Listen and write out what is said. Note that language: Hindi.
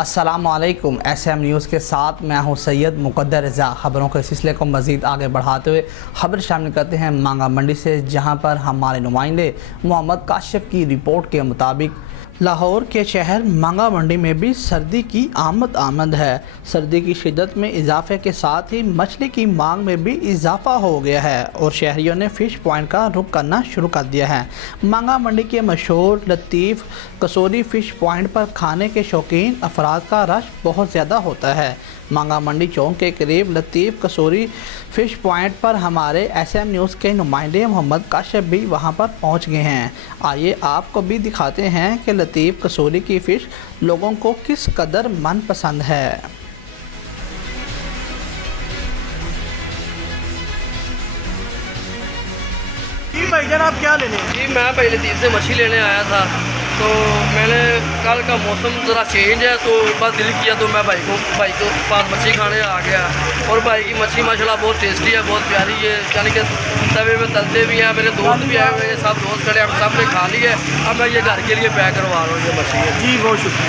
अस्सलामुअलैकुम। SM न्यूज़ के साथ मैं हूं सैयद मुक़द्दर रज़ा। ख़बरों के सिलसिले को मज़ीद आगे बढ़ाते हुए खबर शामिल करते हैं मांगा मंडी से, जहां पर हमारे नुमाइंदे मोहम्मद काशिफ की रिपोर्ट के मुताबिक लाहौर के शहर मांगा मंडी में भी सर्दी की आमद है। सर्दी की शिद्दत में इजाफे के साथ ही मछली की मांग में भी इजाफा हो गया है और शहरियों ने फ़िश पॉइंट का रुख करना शुरू कर दिया है। मांगा मंडी के मशहूर लतीफ़ कसूरी फ़िश पॉइंट पर खाने के शौकीन अफराद का रश बहुत ज़्यादा होता है। मांगा मंडी चौक के करीब लतीफ़ कसूरी फ़िश पॉइंट पर हमारे SM न्यूज़ के नुमाइंदे मोहम्मद काशिफ भी वहां पर पहुंच गए हैं। आइए आपको भी दिखाते हैं कि लतीफ़ कसूरी की फ़िश लोगों को किस कदर मनपसंद है। जी भाईजान, आप क्या लेने हैं? जी मैं भाई लतीफ़ से मछली लेने आया था, तो मैंने कल का मौसम ज़रा चेंज है तो बस दिल किया तो मैं भाई को पास मछली खाने आ गया। और भाई की मछली माशाल्लाह बहुत टेस्टी है, बहुत प्यारी है, यानी कि तवे में तलते भी हैं। मेरे दोस्त भी आए हुए हैं, सब दोस्त खड़े, हम सब ने खा ली है। अब मैं ये घर के लिए पैक करवा रहा हूँ ये मछली। जी बहुत शुक्रिया।